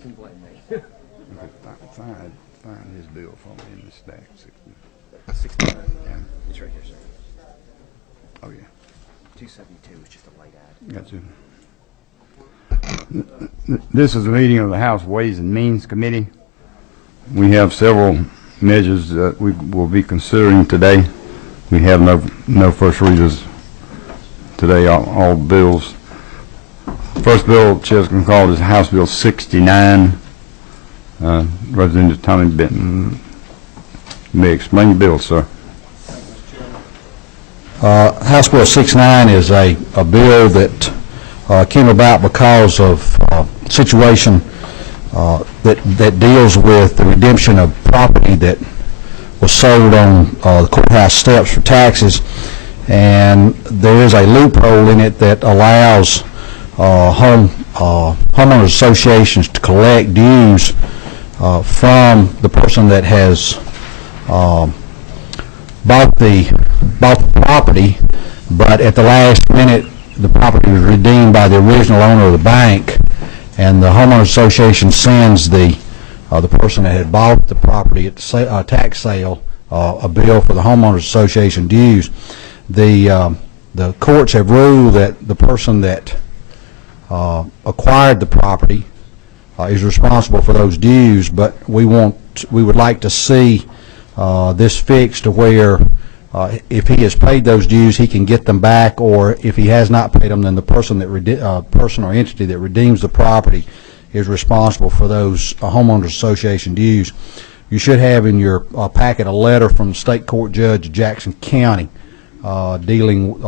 can blame me. Find his bill for me in the stack. 69. Yeah. It's right here, sir. Oh, yeah. 272 is just a light ad. Gotcha. This is a meeting of the House Ways and Means Committee. We have several measures that we will be considering today. We have no first readers today, all bills. First bill the chair's going to call is House Bill 69. Representative Tommy Benton, you may explain your bill, sir. House Bill 69 is a bill that came about because of a situation that deals with the redemption of property that was sold on the courthouse steps for taxes, and there is a loophole in it that allows homeowners associations to collect dues from the person that has bought the property, but at the last minute the property was redeemed by the original owner of the bank, and the homeowners association sends the person that had bought the property at the tax sale a bill for the homeowners association dues. The courts have ruled that the person that acquired the property is responsible for those dues, but we would like to see this fixed to where if he has paid those dues, he can get them back, or if he has not paid them, then the person or entity that redeems the property is responsible for those homeowners association dues. You should have in your packet a letter from the state court judge of Jackson County dealing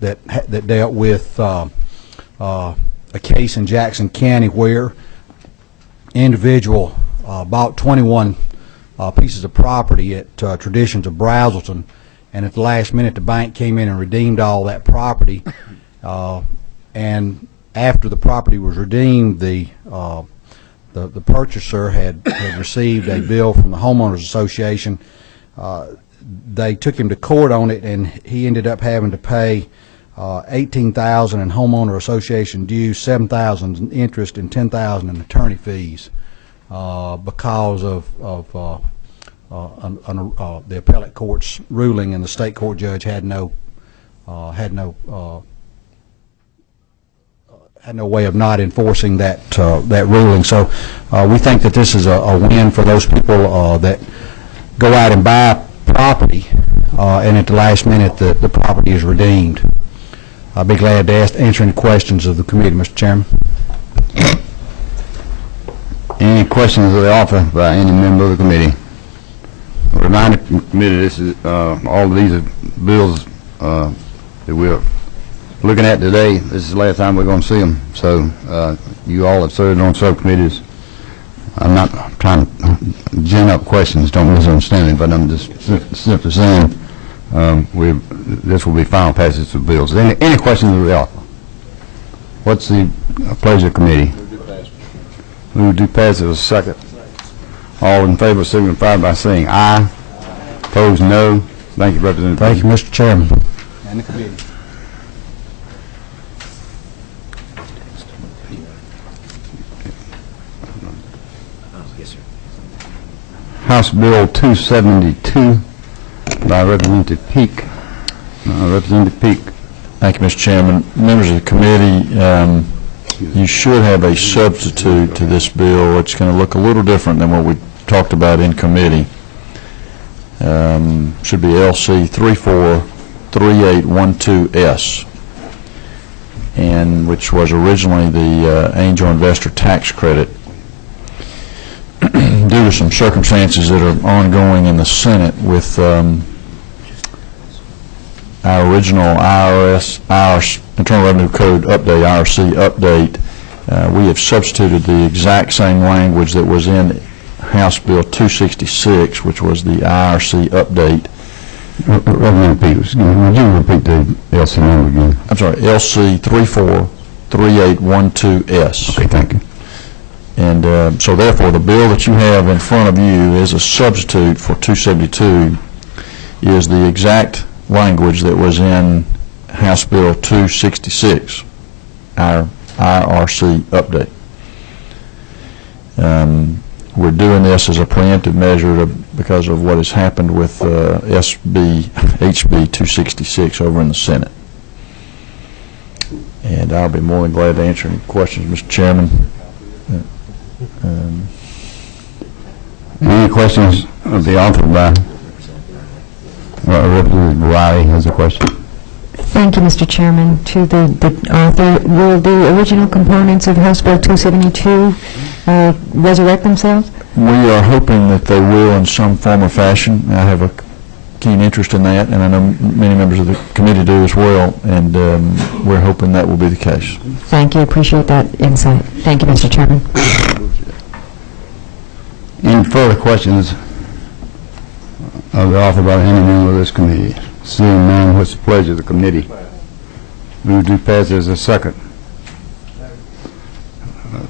that dealt with a case in Jackson County where individual bought 21 pieces of property at Traditions of Brazelton, and at the last minute the bank came in and redeemed all that property, and after the property was redeemed, the purchaser had received a bill from the homeowners association. They took him to court on it, and he ended up having to pay $18,000 in homeowner association dues, $7,000 in interest, and $10,000 in attorney fees because of the appellate court's ruling, and the state court judge had no way of not enforcing that ruling. So we think that this is a win for those people that go out and buy property, and at the last minute the property is redeemed. I'll be glad to answer any questions of the committee, Mr. Chairman. Any questions of the author by any member of the committee? A reminder to the committee, this is all of these are bills that we're looking at today. This is the last time we're going to see them. So you all have served on subcommittees. I'm not trying to gin up questions, don't misunderstand me, but I'm just simply saying this will be final passage of bills. Any questions of the author? What's the pleasure of the committee? Move to pass it as a second. All in favor signify by saying aye. Opposed, no. Thank you, Representative. Thank you, Mr. Chairman. And the committee. Yes, sir. House Bill 272 by Representative Peake. Representative Peake. Thank you, Mr. Chairman. Members of the committee, you should have a substitute to this bill. It's going to look a little different than what we talked about in committee. Should be LC 343812S, and which was originally the angel investor tax credit. Due to some circumstances that are ongoing in the Senate with our original IRS Internal Revenue Code update, IRC update, we have substituted the exact same language that was in House Bill 266, which was the IRC update. Representative Peake, would you repeat the LC number again? I'm sorry, LC 343812S. Okay, thank you. And so therefore the bill that you have in front of you as a substitute for 272 is the exact language that was in House Bill 266, our IRC update. We're doing this as a preemptive measure because of what has happened with HB 266 over in the Senate. And I'll be more than glad to answer any questions, Mr. Chairman. Any questions of the author by Representative Riley has a question? Thank you, Mr. Chairman. To the author, will the original components of House Bill 272 resurrect themselves? We are hoping that they will in some form or fashion. I have a keen interest in that, and I know many members of the committee do as well, and we're hoping that will be the case. Thank you. Appreciate that insight. Thank you, Mr. Chairman. Any further questions of the author by any member of this committee? Seeing none, what's the pleasure of the committee? Move to pass as a second.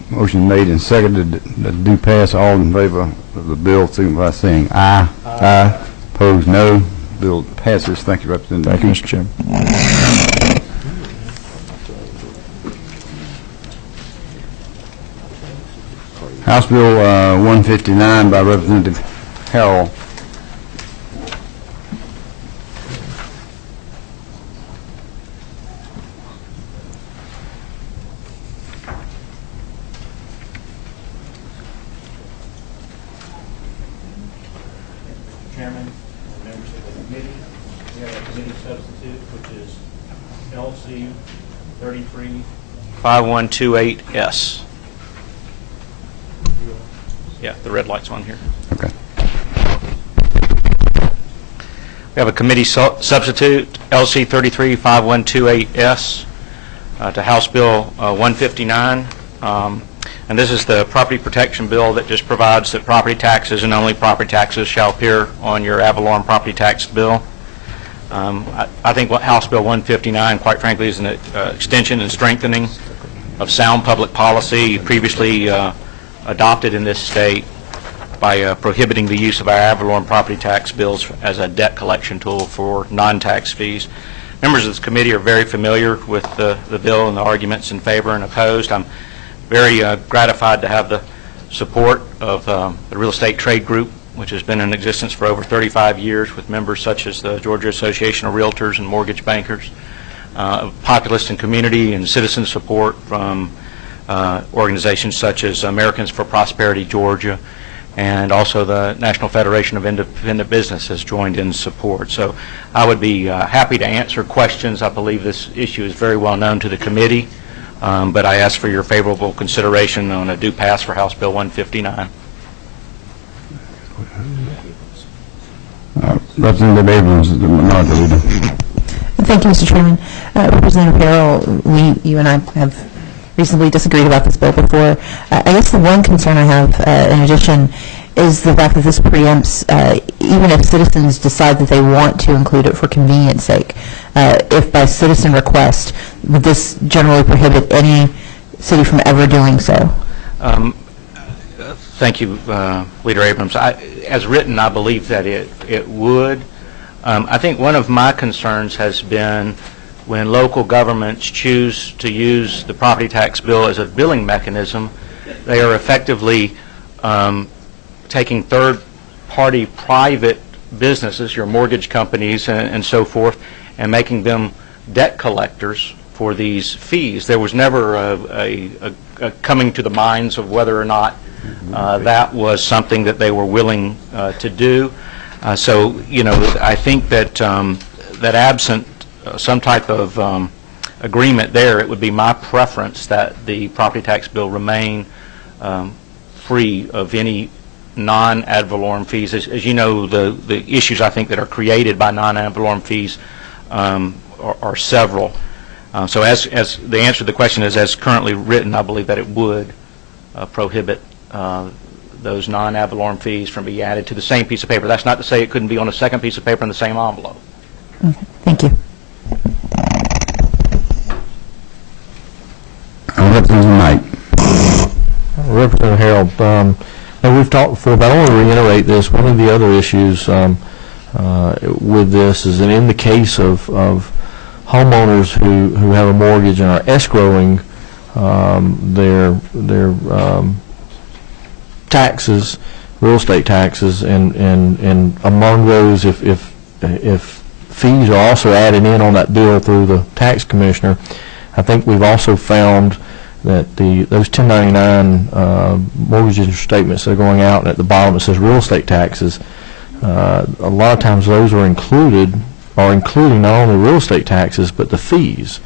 Motion made and seconded that do pass. All in favor of the bill, signify by saying aye. Aye. Opposed, no. Bill passes. Thank you, Representative. Thank you, Mr. Chairman. House Bill 159 by Representative Harrell. Chairman, members of the committee, we have a committee substitute, which is LC 335128S. Yeah, the red light's on here. Okay. We have a committee substitute, LC 335128S, to House Bill 159. And this is the property protection bill that just provides that property taxes and only property taxes shall appear on your ad valorem property tax bill. I think what House Bill 159, quite frankly, is an extension and strengthening of sound public policy previously adopted in this state by prohibiting the use of our ad valorem property tax bills as a debt collection tool for non-tax fees. Members of this committee are very familiar with the bill and the arguments in favor and opposed. I'm very gratified to have the support of the Real Estate Trade Group, which has been in existence for over 35 years with members such as the Georgia Association of Realtors and Mortgage Bankers, populist and community and citizen support from organizations such as Americans for Prosperity Georgia, and also the National Federation of Independent Business has joined in support. So I would be happy to answer questions. I believe this issue is very well known to the committee, but I ask for your favorable consideration on a due pass for House Bill 159. Representative Abrams, the minority leader. Thank you, Mr. Chairman. Representative Harrell, you and I have reasonably disagreed about this bill before. I guess the one concern I have, in addition, is the fact that this preempts, even if citizens decide that they want to include it for convenience sake, if by citizen request, would this generally prohibit any city from ever doing so? Thank you, Leader Abrams. As written, I believe that it would. I think one of my concerns has been when local governments choose to use the property tax bill as a billing mechanism, they are effectively taking third-party private businesses, your mortgage companies and so forth, and making them debt collectors for these fees. There was never a coming to the minds of whether or not that was something that they were willing to do. So, you know, I think that that absent some type of agreement there, it would be my preference that the property tax bill remain free of any non-ad valorem fees. As you know, the issues I think that are created by non-ad valorem fees are several. So as the answer to the question is, as currently written, I believe that it would prohibit those non-ad valorem fees from being added to the same piece of paper. That's not to say it couldn't be on a second piece of paper in the same envelope. Okay. Thank you. Representative Knight. Representative Harold, and we've talked before, but I want to reiterate this. One of the other issues with this is that in the case of homeowners who have a mortgage and are escrowing their taxes, real estate taxes, and among those, if fees are also added in on that bill through the tax commissioner, I think we've also found that those 1099 mortgage interest statements that are going out, and at the bottom it says real estate taxes, a lot of times those are including not only real estate taxes but the fees.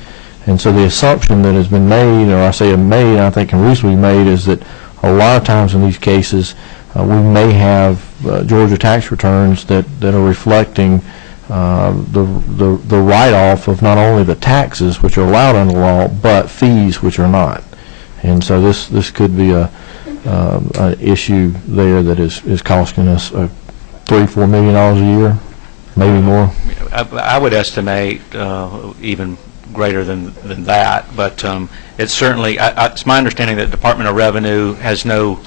And so the assumption that has been made, or I say made, I think can reasonably be made, is that a lot of times in these cases we may have Georgia tax returns that are reflecting the write-off of not only the taxes, which are allowed under law, but fees, which are not. And so this could be an issue there that is costing us $3-4 million a year, maybe more. I would estimate even greater than that, but it's certainly, it's my understanding that the Department of Revenue has no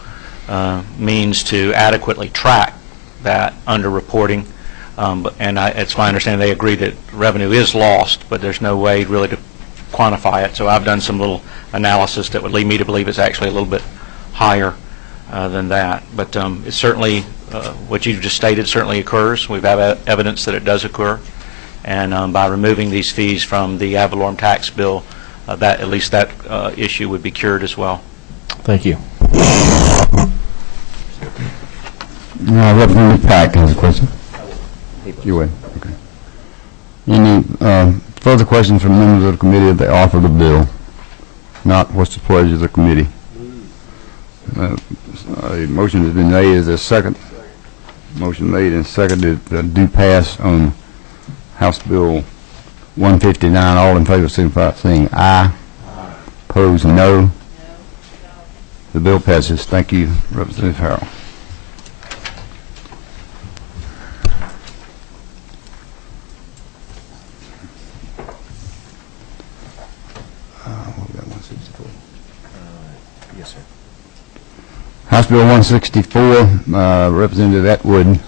means to adequately track that under-reporting, and it's my understanding they agree that revenue is lost, but there's no way really to quantify it. So I've done some little analysis that would lead me to believe it's actually a little bit higher than that. But it's certainly, what you just stated certainly occurs. We've had evidence that it does occur. And by removing these fees from the ad valorem tax bill, that at least that issue would be cured as well. Thank you. Representative Pack has a question. You would? Okay. Any further questions from members of the committee of the author of the bill? Not, what's the pleasure of the committee? A motion has been made. Is there a second? Motion made and seconded do pass on House Bill 159. All in favor signify by saying aye. Opposed, no. The bill passes. Thank you, Representative Harrell. We got 164. Yes, sir. House Bill 164, Representative Atwood.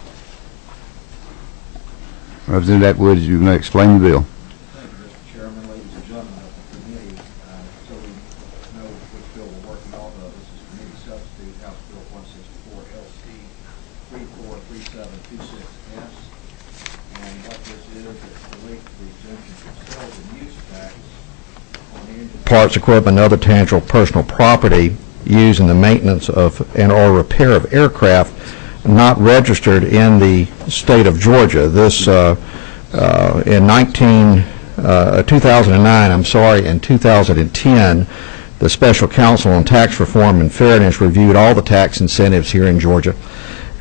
Representative Atwood, you may explain the bill. Thank you, Mr. Chairman, ladies and gentlemen of the committee. So we know which bill we're working off of. This is committee substitute, House Bill 164 LC 343726S. And what this is, it relates to the exemption from sales and use tax on the engine Parts, equipment, and other tangible personal property used in the maintenance of and/or repair of aircraft not registered in the state of Georgia. This in 2009, and 2010, the Special Counsel on Tax Reform and Fairness reviewed all the tax incentives here in Georgia,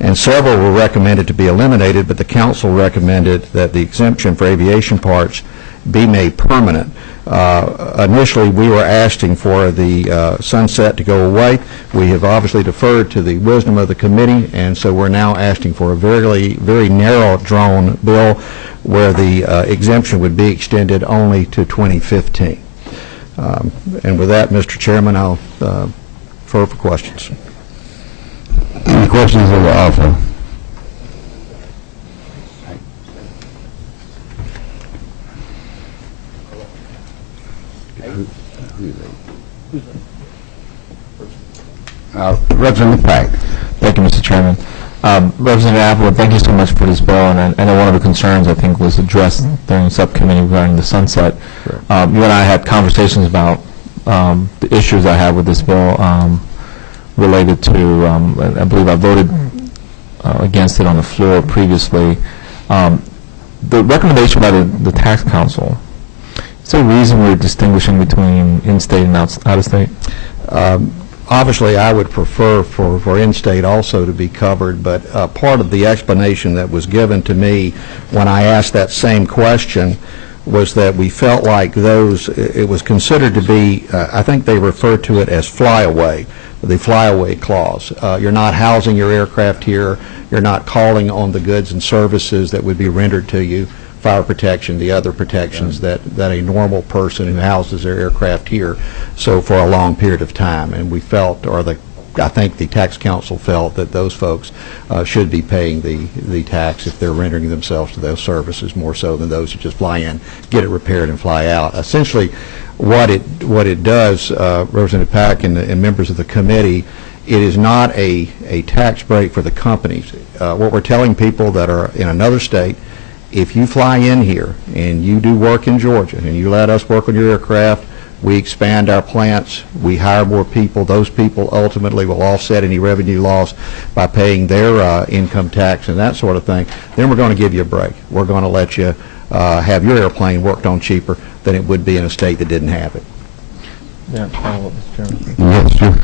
and several were recommended to be eliminated, but the council recommended that the exemption for aviation parts be made permanent. Initially, we were asking for the sunset to go away. We have obviously deferred to the wisdom of the committee, and so we're now asking for a very narrow drawn bill where the exemption would be extended only to 2015. And with that, Mr. Chairman, I'll defer for questions. Any questions of the author? Representative Pack. Thank you, Mr. Chairman. Representative Applewood, thank you so much for this bill, and I know one of the concerns I think was addressed during subcommittee regarding the sunset. You and I had conversations about the issues I have with this bill related to, I believe I voted against it on the floor previously. The recommendation by the tax council, is there a reason we're distinguishing between in-state and out-of-state? Obviously, I would prefer for in-state also to be covered, but part of the explanation that was given to me when I asked that same question was that we felt like those, it was considered to be, I think they referred to it as flyaway, the flyaway clause. You're not housing your aircraft here. You're not calling on the goods and services that would be rendered to you, fire protection, the other protections that a normal person who houses their aircraft here, so for a long period of time. And we felt, or I think the tax council felt, that those folks should be paying the tax if they're rendering themselves to those services more so than those who just fly in, get it repaired, and fly out. Essentially, what it does, Representative Pack and members of the committee, it is not a tax break for the companies. What we're telling people that are in another state, if you fly in here and you do work in Georgia and you let us work on your aircraft, we expand our plants, we hire more people, those people ultimately will offset any revenue loss by paying their income tax and that sort of thing, then we're going to give you a break. We're going to let you have your airplane worked on cheaper than it would be in a state that didn't have it. Yeah, follow up, Mr. Chairman. Yes, sir.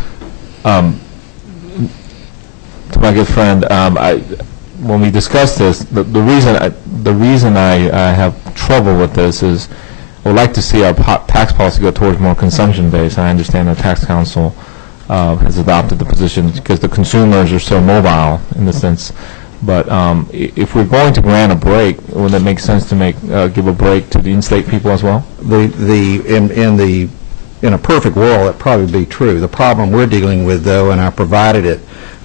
To my good friend, when we discussed this, the reason I have trouble with this is I would like to see our tax policy go towards more consumption-based. I understand the tax council has adopted the position because the consumers are so mobile in the sense. But if we're going to grant a break, would it make sense to give a break to the in-state people as well? In a perfect world, it'd probably be true. The problem we're dealing with, though, and I provided it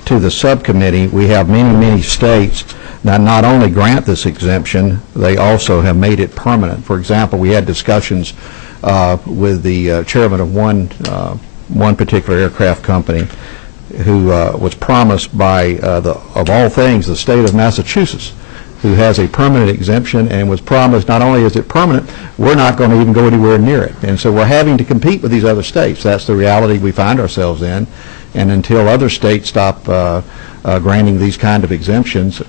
to the subcommittee, we have many states that not only grant this exemption, they also have made it permanent. For example, we had discussions with the chairman of one particular aircraft company who was promised by, of all things, the state of Massachusetts, who has a permanent exemption, and was promised not only is it permanent, we're not going to even go anywhere near it. And so we're having to compete with these other states. That's the reality we find ourselves in. And until other states stop granting these kind of exemptions,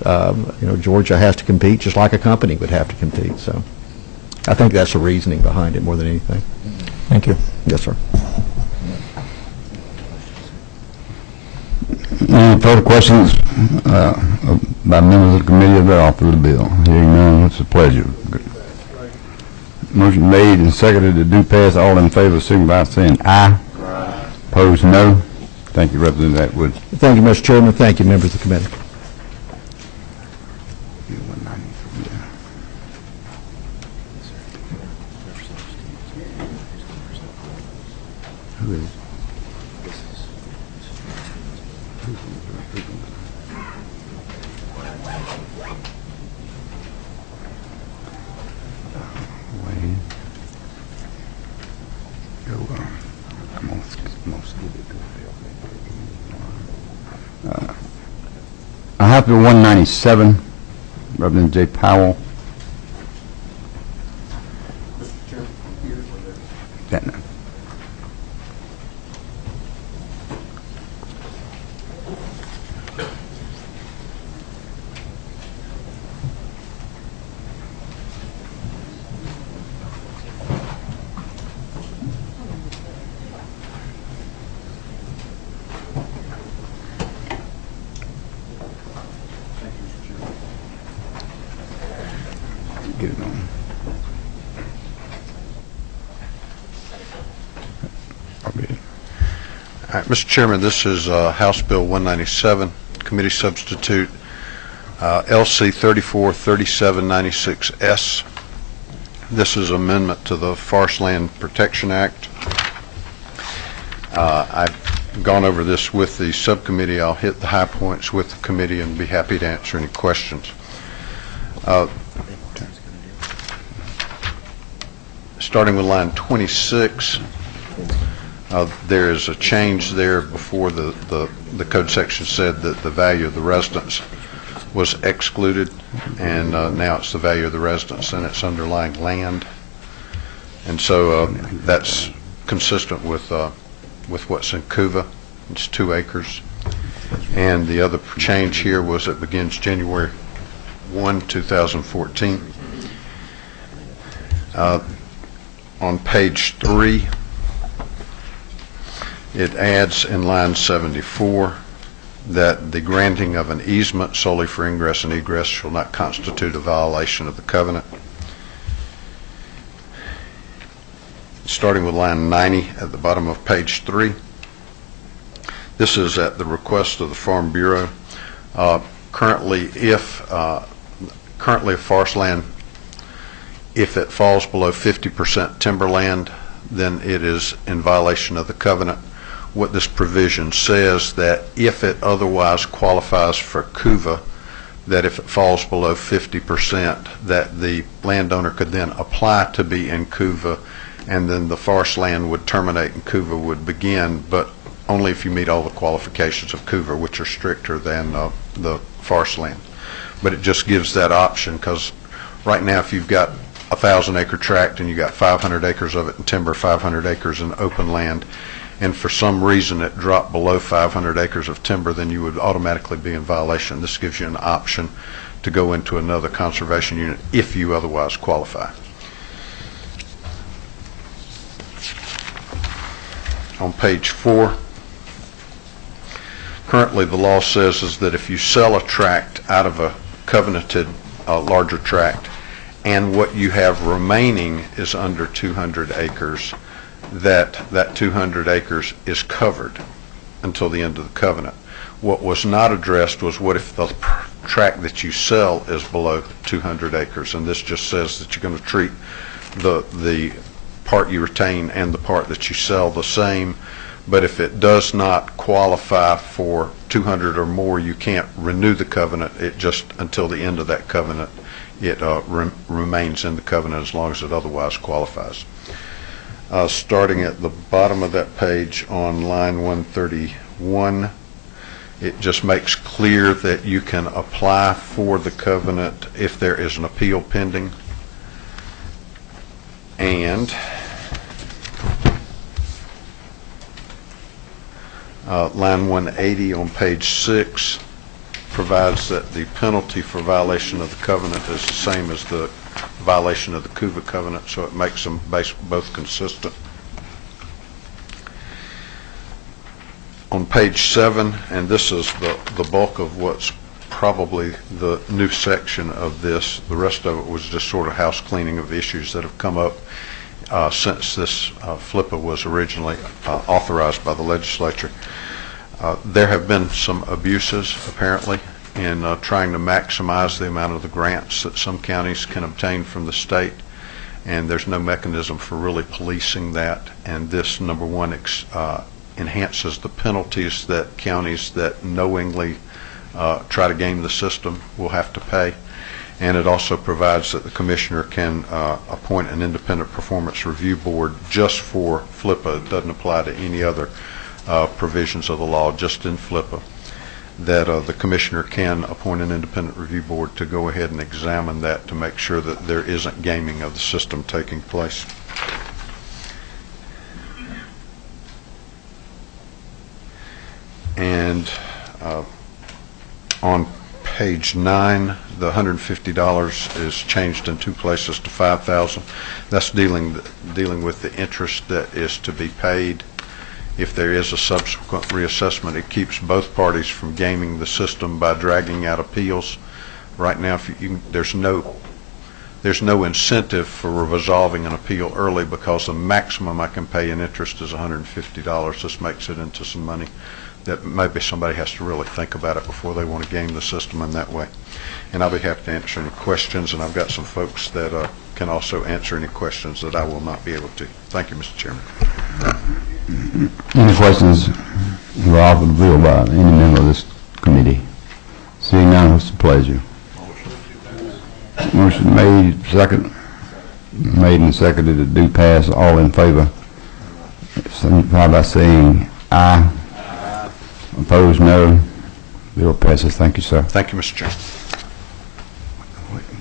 Georgia has to compete just like a company would have to compete. So I think that's the reasoning behind it more than anything. Thank you. Yes, sir. Any further questions by members of the committee of the author of the bill? Hearing none, what's the pleasure? Motion made and seconded to do pass. All in favor, signify by saying aye. Aye. Opposed, no. Thank you, Representative Atwood. Thank you, Mr. Chairman. Thank you, members of the committee. Who is? House Bill 197, Representative J. Powell. Mr. Chairman, here or there? Yeah, no. Get it on. I'll be. All right, Mr. Chairman, this is House Bill 197, Committee Substitute LC 343796S. This is amendment to the Forest Land Protection Act. I've gone over this with the subcommittee. I'll hit the high points with the committee and be happy to answer any questions. Starting with line 26, there is a change there. Before the code section said that the value of the residence was excluded, and now it's the value of the residence and its underlying land. And so that's consistent with what's in CUVA. It's 2 acres. And the other change here was it begins January 1, 2014. On page 3, it adds in line 74 that the granting of an easement solely for ingress and egress shall not constitute a violation of the covenant. Starting with line 90 at the bottom of page 3, this is at the request of the Farm Bureau. Currently, currently a forest land, if it falls below 50% timberland, then it is in violation of the covenant. What this provision says that if it otherwise qualifies for CUVA, that if it falls below 50%, that the landowner could then apply to be in CUVA, and then the forest land would terminate and CUVA would begin. But only if you meet all the qualifications of CUVA, which are stricter than the forest land. But it just gives that option, because right now if you've got a 1,000-acre tract and you got 500 acres of it in timber, 500 acres in open land, and for some reason it dropped below 500 acres of timber, then you would automatically be in violation. This gives you an option to go into another conservation unit if you otherwise qualify. On page 4, currently the law says is that if you sell a tract out of a covenanted larger tract and what you have remaining is under 200 acres, that 200 acres is covered until the end of the covenant. What was not addressed was what if the tract that you sell is below 200 acres, and this just says that you're going to treat the part you retain and the part that you sell the same, but if it does not qualify for 200 or more, you can't renew the covenant. It just, until the end of that covenant, it remains in the covenant as long as it otherwise qualifies. Starting at the bottom of that page on line 131, it just makes clear that you can apply for the covenant if there is an appeal pending. And line 180 on page 6 provides that the penalty for violation of the covenant is the same as the violation of the CUVA covenant, so it makes them both consistent. On page 7, and this is the bulk of what's probably the new section of this, the rest of it was just sort of house cleaning of issues that have come up since this FLIPA was originally authorized by the legislature. There have been some abuses, apparently, in trying to maximize the amount of the grants that some counties can obtain from the state, and there's no mechanism for really policing that, and this, number one, enhances the penalties that counties that knowingly try to game the system will have to pay, and it also provides that the commissioner can appoint an independent performance review board just for FLIPA. It doesn't apply to any other provisions of the law, just in FLIPA, that the commissioner can appoint an independent review board to go ahead and examine that to make sure that there isn't gaming of the system taking place. And on page 9, the $150 is changed in 2 places to $5,000. That's dealing with the interest that is to be paid if there is a subsequent reassessment. It keeps both parties from gaming the system by dragging out appeals. Right now, there's no incentive for resolving an appeal early because the maximum I can pay in interest is $150. This makes it into some money that maybe somebody has to really think about it before they want to game the system in that way. And I'll be happy to answer any questions, and I've got some folks that can also answer any questions that I will not be able to. Thank you, Mr. Chairman. Any questions involved with the bill by any member of this committee? Seeing none, what's the pleasure? Motion made, second. Made and seconded to do pass. All in favor, signify by saying aye. Opposed, no. Bill passes. Thank you, sir. Thank you, Mr. Chairman.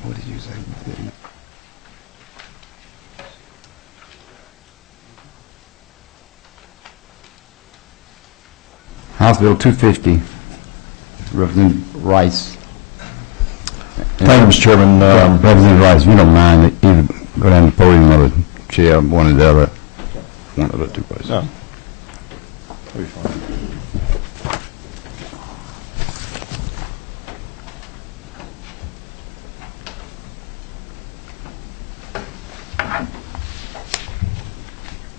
What did you say? House Bill 250, Representative Rice. Thank you, Mr. Chairman. Representative Rice, if you don't mind, either go down to the podium or the chair, one of the other 2 places. No. That'll be fine.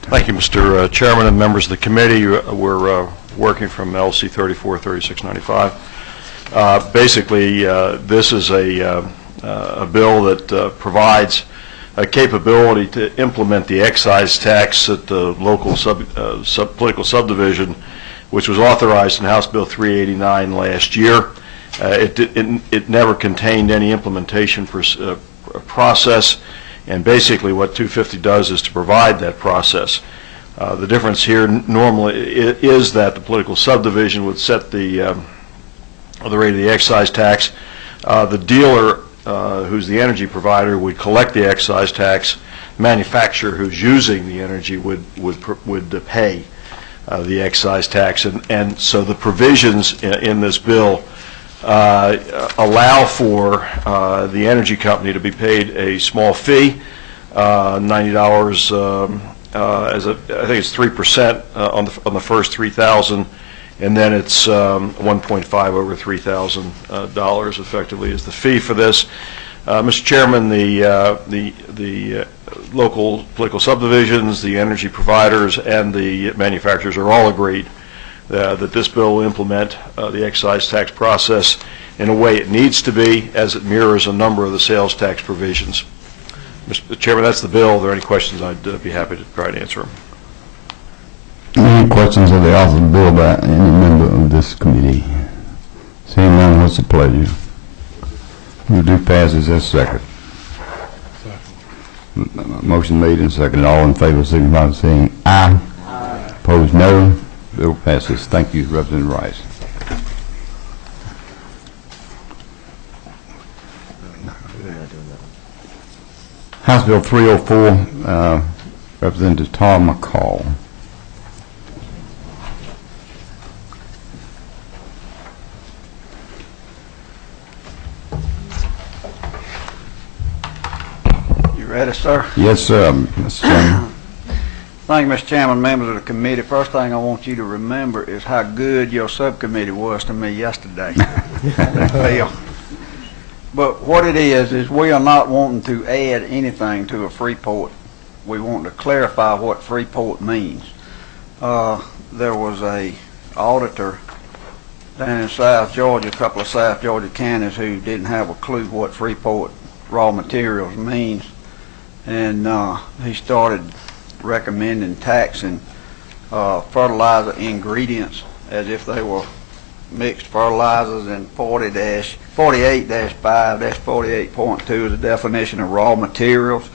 Thank you, Mr. Chairman and members of the committee. We're working from LC 343695. Basically, this is a bill that provides a capability to implement the excise tax at the local political subdivision, which was authorized in House Bill 389 last year. It never contained any implementation process. And basically what 250 does is to provide that process. The difference here normally is that the political subdivision would set the rate of the excise tax. The dealer, who's the energy provider, would collect the excise tax. The manufacturer, who's using the energy, would pay the excise tax. And so the provisions in this bill allow for the energy company to be paid a small fee, $90 I think it's 3% on the first $3,000, and then it's 1.5 over $3,000 effectively is the fee for this. Mr. Chairman, the local political subdivisions, the energy providers, and the manufacturers are all agreed that this bill will implement the excise tax process in a way it needs to be, as it mirrors a number of the sales tax provisions. Mr. Chairman, that's the bill. If there are any questions, I'd be happy to try to answer them. Any questions of the author of the bill by any member of this committee? Seeing none, what's the pleasure? Who do passes as second? Motion made and seconded. All in favor, signify by saying aye. Aye. Opposed, no. Bill passes. Thank you, Representative Rice. House Bill 304, Representative Tom McCall. You ready, sir? Yes, sir, Mr. Chairman. Thank you, Mr. Chairman, members of the committee. First thing I want you to remember is how good your subcommittee was to me yesterday. But what it is we are not wanting to add anything to a free port. We want to clarify what free port means. There was a auditor down in South Georgia, a couple of South Georgia counties, who didn't have a clue what free port raw materials means, and he started recommending taxing fertilizer ingredients as if they were mixed fertilizers, and 48-5-48.2 is the definition of raw materials.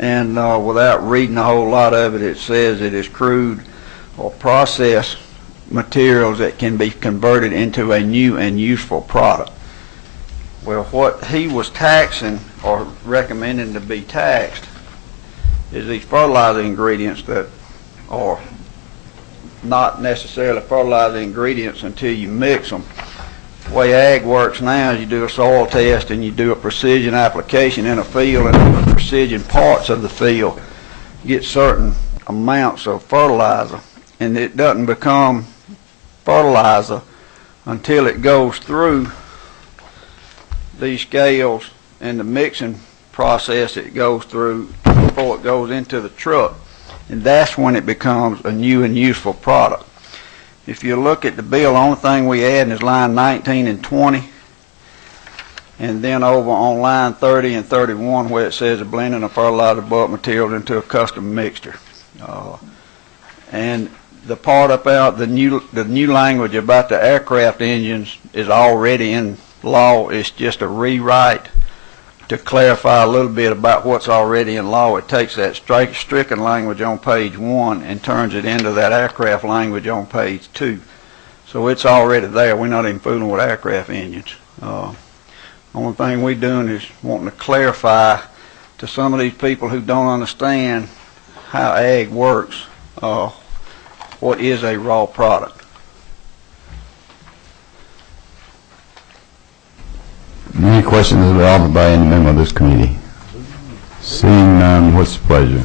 And without reading a whole lot of it, it says it is crude or processed materials that can be converted into a new and useful product. Well, what he was taxing or recommending to be taxed is these fertilizer ingredients that are not necessarily fertilizer ingredients until you mix them. The way ag works now is you do a soil test and you do a precision application in a field, and the precision parts of the field get certain amounts of fertilizer, and it doesn't become fertilizer until it goes through these scales and the mixing process it goes through before it goes into the truck. And that's when it becomes a new and useful product. If you look at the bill, the only thing we add is line 19 and 20, and then over on line 30 and 31 where it says a blending of fertilizer bulk materials into a custom mixture. And the part about the new language about the aircraft engines is already in law. It's just a rewrite to clarify a little bit about what's already in law. It takes that stricken language on page 1 and turns it into that aircraft language on page 2. So it's already there. We're not even fooling with aircraft engines. Only thing we're doing is wanting to clarify to some of these people who don't understand how ag works, what is a raw product. Any questions of the author by any member of this committee? Seeing none, what's the pleasure?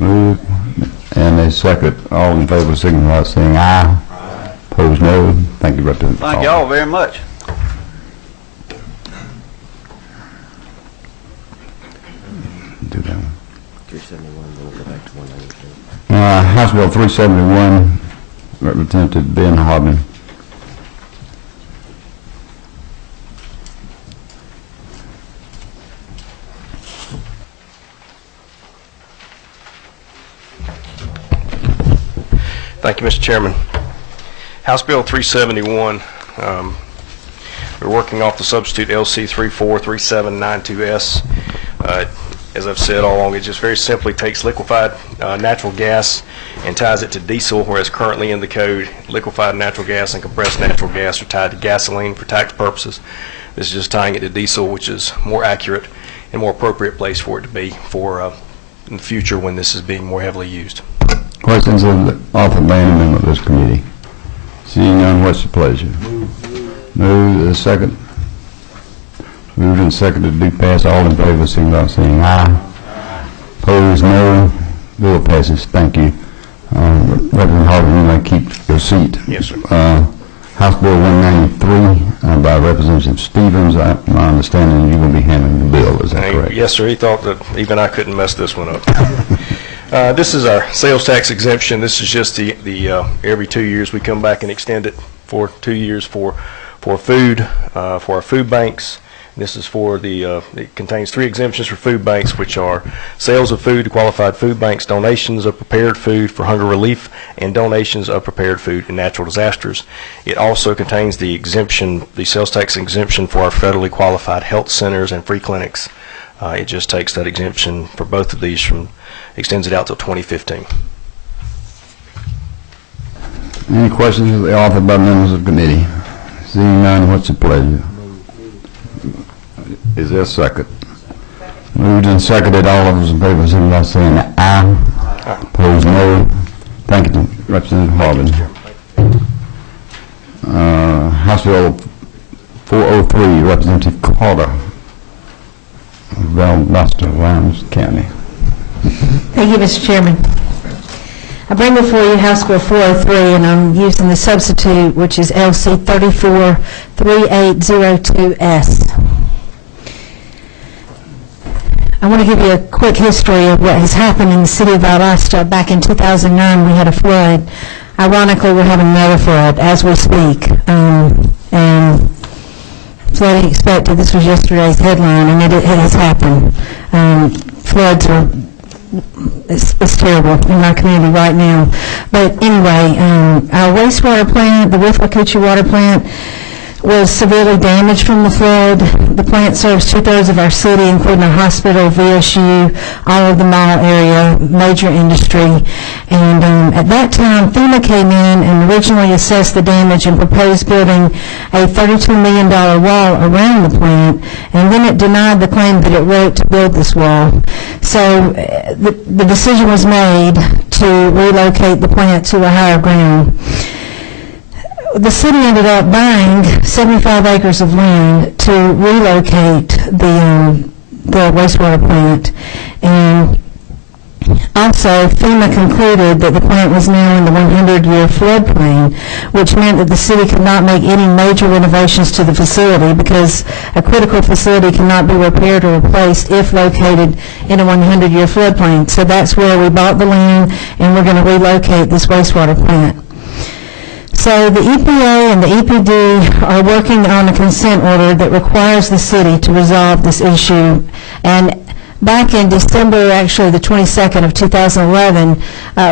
Move. And a second. All in favor signify by saying aye. Aye. Opposed, no. Thank you, Representative. Thank you all very much. Do that one. 371, then we'll go back to 192. House Bill 371, Representative Ben Hobman. Thank you, Mr. Chairman. House Bill 371, we're working off the substitute LC 343792S. as I've said all along, it just very simply takes liquefied natural gas and ties it to diesel, whereas currently in the code, liquefied natural gas and compressed natural gas are tied to gasoline for tax purposes. This is just tying it to diesel, which is more accurate and more appropriate place for it to be for in the future when this is being more heavily used. Questions of the offered by any member of this committee? Seeing none, what's the pleasure? Move the second. Moved and seconded to pass. All in favor, signify by saying aye. Opposed, no. Bill passes. Thank you. Representative Harvey, you may keep your seat. Yes, sir. House Bill 193 by Representative Stevens. My understanding you will be handling the bill. Is that correct? Yes, sir. He thought that even I couldn't mess this one up. This is our sales tax exemption. This is just the every 2 years we come back and extend it for 2 years for food, for our food banks. This is for it contains 3 exemptions for food banks, which are sales of food to qualified food banks, donations of prepared food for hunger relief, and donations of prepared food in natural disasters. It also contains the exemption, the sales tax exemption for our federally qualified health centers and free clinics. It just takes that exemption for both of these extends it out till 2015. Any questions of the offered by members of the committee? Seeing none, what's the pleasure? Is there a second? Moved and seconded. All of those in favor, signify by saying aye. Opposed, no. Thank you, Representative Harvin. House Bill 403, Representative Carter of Valdosta, Lowndes County. Thank you, Mr. Chairman. I bring before you House Bill 403, and I'm using the substitute, which is LC 343802S. I want to give you a quick history of what has happened in the city of Valdosta. Back in 2009, we had a flood. Ironically, we're having another flood as we speak. And flooding expected. This was yesterday's headline, and it has happened. Floods are it's terrible in our community right now. But anyway, our wastewater plant, the Withlacoochee water plant, was severely damaged from the flood. The plant serves 2/3 of our city, including our hospital, VSU, all of the mall area, major industry. And at that time, FEMA came in and originally assessed the damage and proposed building a $32 million wall around the plant, and then it denied the claim that it wrote to build this wall. So the decision was made to relocate the plant to a higher ground. The city ended up buying 75 acres of land to relocate the wastewater plant, and also FEMA concluded that the plant was now in the 100-year floodplain, which meant that the city could not make any major renovations to the facility because a critical facility cannot be repaired or replaced if located in a 100-year floodplain. So that's where we bought the land, and we're going to relocate this wastewater plant. So the EPA and the EPD are working on a consent order that requires the city to resolve this issue. And back in December, actually the 22nd of 2011,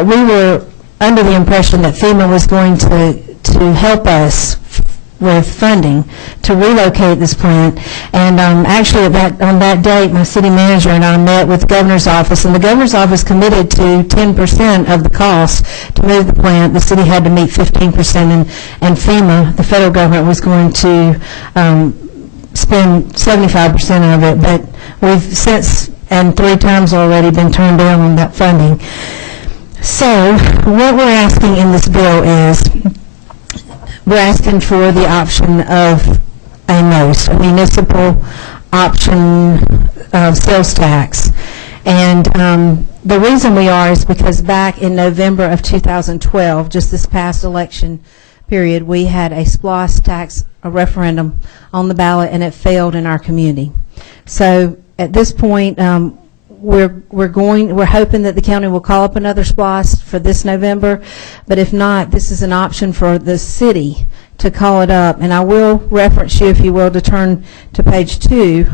we were under the impression that FEMA was going to help us with funding to relocate this plant. And actually on that date, my city manager and I met with the governor's office, and the governor's office committed to 10% of the cost to move the plant. The city had to meet 15%, and FEMA, the federal government, was going to spend 75% of it. But we've since, and 3 times already, been turned down on that funding. So what we're asking in this bill is, we're asking for the option of a MOS, a municipal option sales tax. And the reason we are is because back in November of 2012, just this past election period, we had a SPLOST tax, a referendum on the ballot, and it failed in our community. So at this point, we're hoping that the county will call up another SPLOST for this November, but if not, this is an option for the city to call it up. And I will reference you, if you will, to turn to page 2,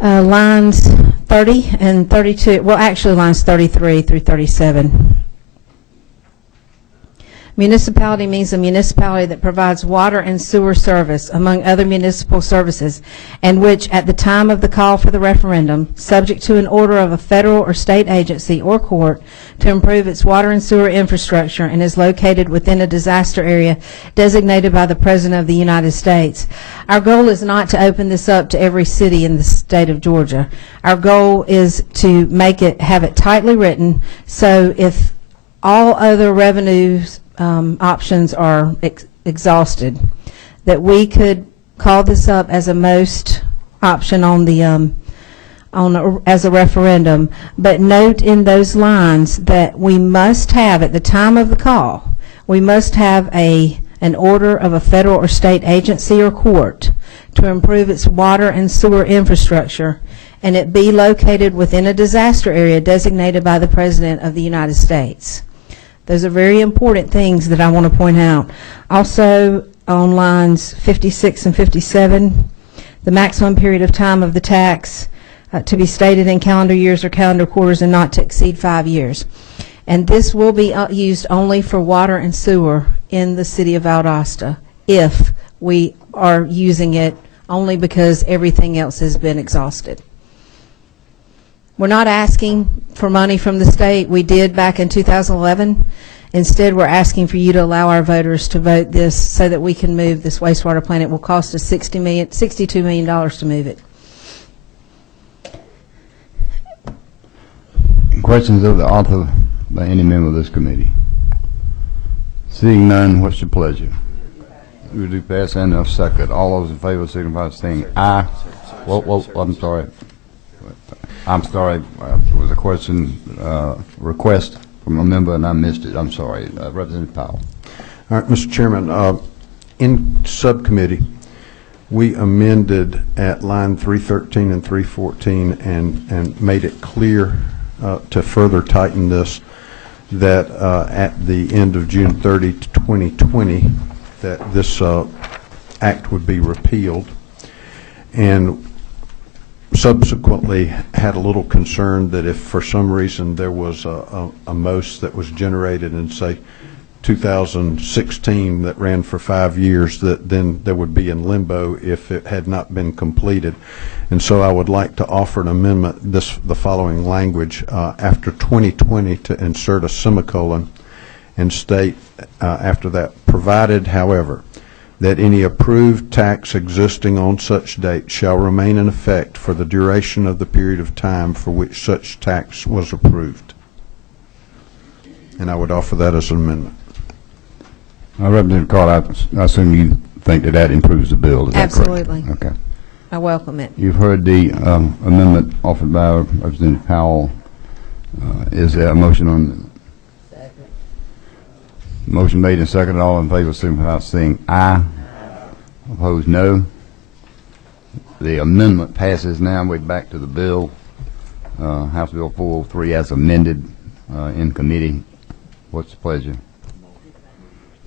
lines 30 and 32, well actually lines 33 through 37. Municipality means a municipality that provides water and sewer service, among other municipal services, and which, at the time of the call for the referendum, subject to an order of a federal or state agency or court to improve its water and sewer infrastructure and is located within a disaster area designated by the President of the United States. Our goal is not to open this up to every city in the state of Georgia. Our goal is to have it tightly written, so if all other revenues options are exhausted, that we could call this up as a most option on the as a referendum, but note in those lines that we must have, at the time of the call, we must have an order of a federal or state agency or court to improve its water and sewer infrastructure, and it be located within a disaster area designated by the President of the United States. Those are very important things that I want to point out. Also, on lines 56 and 57, the maximum period of time of the tax to be stated in calendar years or calendar quarters and not to exceed 5 years. And this will be used only for water and sewer in the city of Valdosta if we are using it only because everything else has been exhausted. We're not asking for money from the state. We did back in 2011. Instead, we're asking for you to allow our voters to vote this so that we can move this wastewater plant. It will cost us $62 million to move it. Questions of the author by any member of this committee? Seeing none, what's your pleasure? We do pass and a second. All those in favor signify by saying aye. Whoa, I'm sorry. There was a request from a member and I missed it. I'm sorry. Representative Powell. All right, Mr. Chairman, in subcommittee, we amended at line 313 and 314 and made it clear to further tighten this that at the end of June 30, 2020, that this act would be repealed, and subsequently had a little concern that if for some reason there was a MOS that was generated in, say, 2016 that ran for 5 years, that then there would be in limbo if it had not been completed. And so I would like to offer an amendment, the following language, after 2020 to insert a semicolon and state after that, provided, however, that any approved tax existing on such date shall remain in effect for the duration of the period of time for which such tax was approved. And I would offer that as an amendment. Representative Carter, I assume you think that improves the bill. Is that correct? Absolutely. Okay. I welcome it. You've heard the amendment offered by Representative Powell. Is there a motion on? Second. Motion made and seconded. All in favor signify by saying aye. Opposed, no. The amendment passes. Now we're back to the bill. House Bill 403 as amended in committee. What's the pleasure?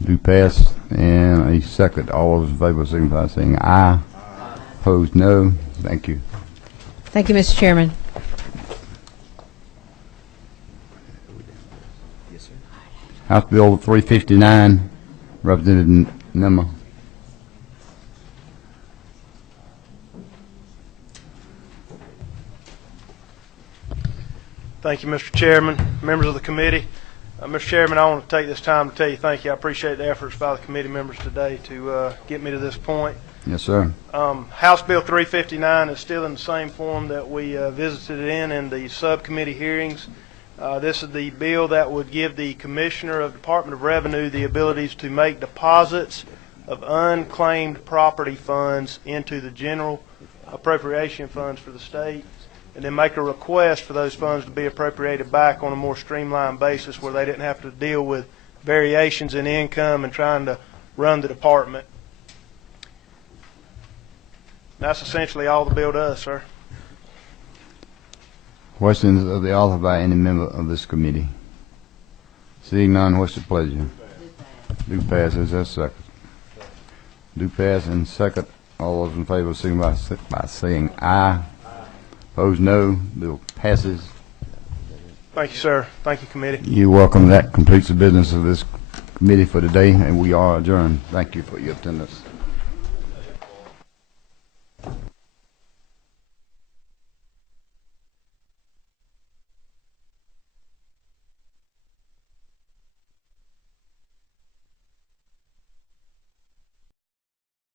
Do pass and a second. All those in favor signify by saying aye. Opposed, no. Thank you. Thank you, Mr. Chairman. Yes, sir. House Bill 359, Representative Nimmer. Thank you, Mr. Chairman, members of the committee. Mr. Chairman, I want to take this time to tell you thank you. I appreciate the efforts by the committee members today to get me to this point. Yes, sir. House Bill 359 is still in the same form that we visited it in the subcommittee hearings. This is the bill that would give the Commissioner of Department of Revenue the abilities to make deposits of unclaimed property funds into the general appropriation funds for the state, and then make a request for those funds to be appropriated back on a more streamlined basis where they didn't have to deal with variations in income and trying to run the department. That's essentially all the bill does, sir. Questions of the author by any member of this committee? Seeing none, what's the pleasure? Do pass. Is there a second? Do pass and second. All those in favor signify by saying aye. Opposed, no. Bill passes. Thank you, sir. Thank you, committee. You're welcome. That completes the business of this committee for today, and we are adjourned. Thank you for your attendance.